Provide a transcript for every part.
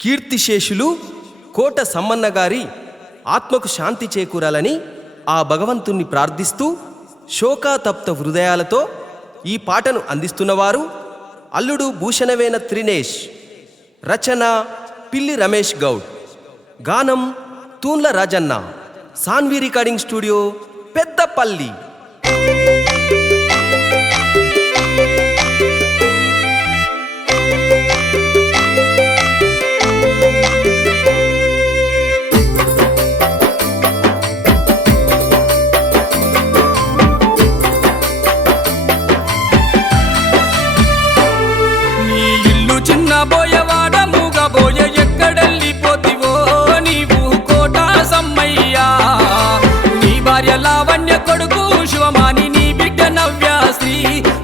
కీర్తిశేషులు కోట సమ్మన్న గారి ఆత్మకు శాంతి చేకూరాలని ఆ భగవంతుణ్ణి ప్రార్థిస్తూ శోకాతప్త హృదయాలతో ఈ పాటను అందిస్తున్నవారు అల్లుడు భూషణవేన త్రినేష్, రచన పిల్లి రమేష్ గౌడ్, గానం తూన్ల రాజన్న, సాన్వి రికార్డింగ్ స్టూడియో పెద్దపల్లి. బోయవాడ మూగబోయ ఎక్కడెళ్ళిపోతివో నీవు కోట సమ్మయ్యా. నీ భార్య లావణ్య కొడుకు శివమాని, నీ బిడ్డ నవ్యాశ్రీ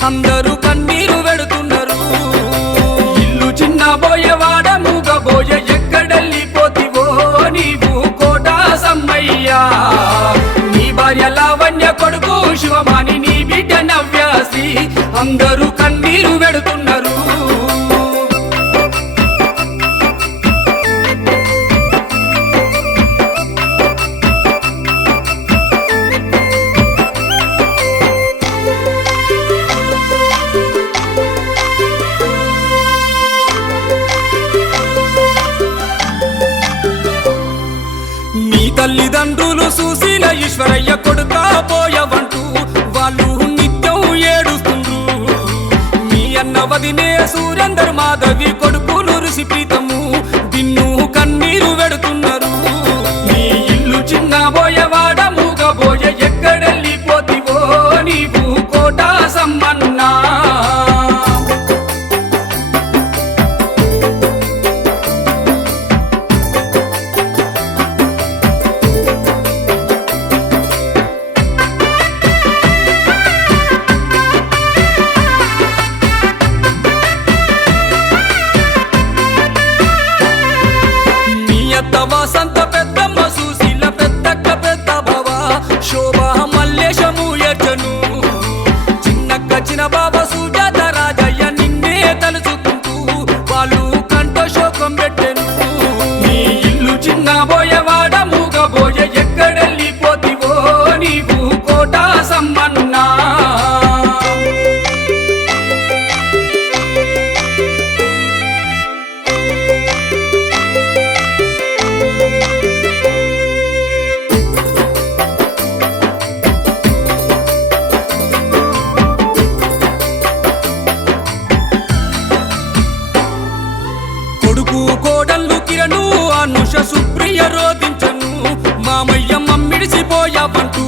అందరూ కన్నీరు వెడుతున్నారు. ఇల్లు చిన్న బోయవాడ మూగబోయ ఎక్కడెళ్ళిపోతివో నీవు కోట సమ్మయ్యా. నీ భార్య లావణ్య కొడుకు శివమాని, నీ బిడ్డ నవ్యాశ్రీ అందరూ కన్నీరు వెడుతున్నారు. తల్లిదండ్రులు సుశీల ఈశ్వరయ్య కొడుకా పోయవంటూ వాళ్ళు నిత్యం ఏడుస్తుండ్రు. మీ అన్న వదినే సురేందర్ మాధవి కొడుకులు ఋషి ప్రీతము దిన్ను కన్నీరు వెడుతున్నారు. నీ ఇల్లు చిన్న బోయవాడ మూగబోయ ఎక్కడెళ్ళిపోతివో నీవు కోట సమ్మన్నా. వసంత పెద్దమ్మ సుశీల పెద్దక్క పెద్ద బావ శోభ మల్లేశము యర్చను చిన్నక్క చిన్న బాబా సుజాత రాజయ్య నిన్నే తలుచుకుంటూ వాళ్ళు కంట శోకం పెట్టెను. నీ ఇల్లు చిన్న బోయవాడ మూగబోయ ఎక్కడెళ్ళిపోతివో నీవు కోట సమ్మన్నా. కోడళ్ళు కిరణు అనుష సుప్రియ రోధించను మామయ్య మమ్మిడిసిపోయావంటూ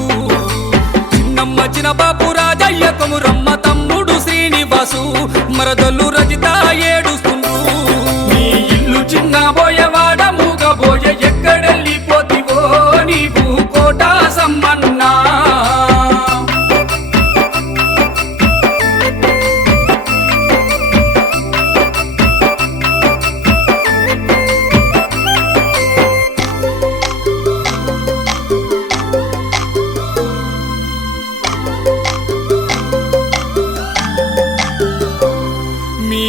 చిన్నమ్మ చిన బాపు రాజయ్య కొమురమ్మ తమ్ముడు శ్రీనివాసు మరదలు రజిత ఏడుస్తుండ్రు. నీ ఇల్లు చిన్న బోయవాడ మూగబోయ ఎక్కడెళ్ళిపోతివో నీవు కోట సమ్మన్నా. మీ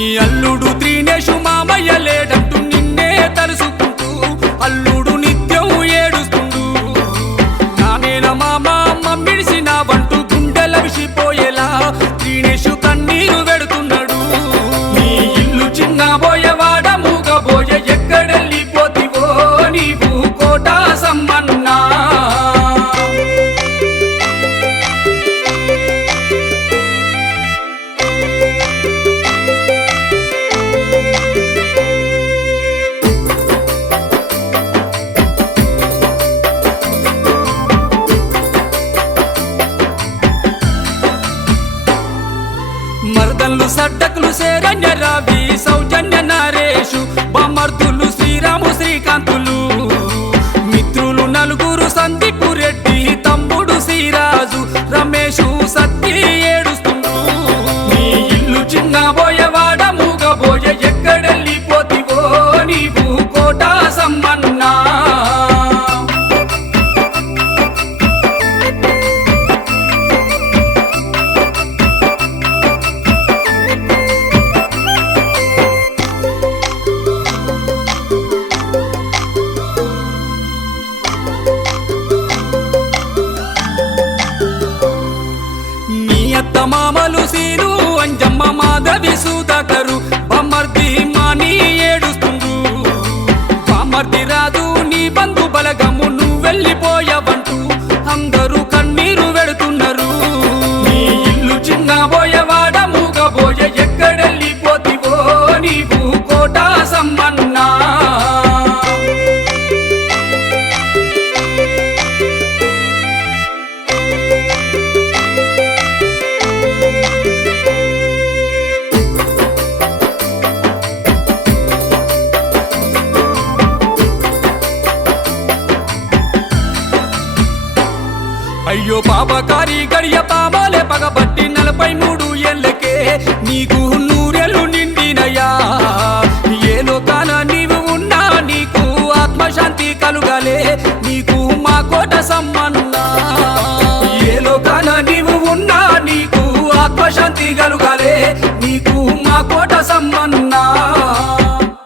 అయ్యో పాపకారి గడియ పామాలే పగబట్టి 43 ఏళ్ళకే నీకు నూరేళ్ళు నిండినయా ఏ లోకాన నీవు ఉన్నా నీకు ఆత్మశాంతి కలుగలే నీకు మా కోట సమ్మ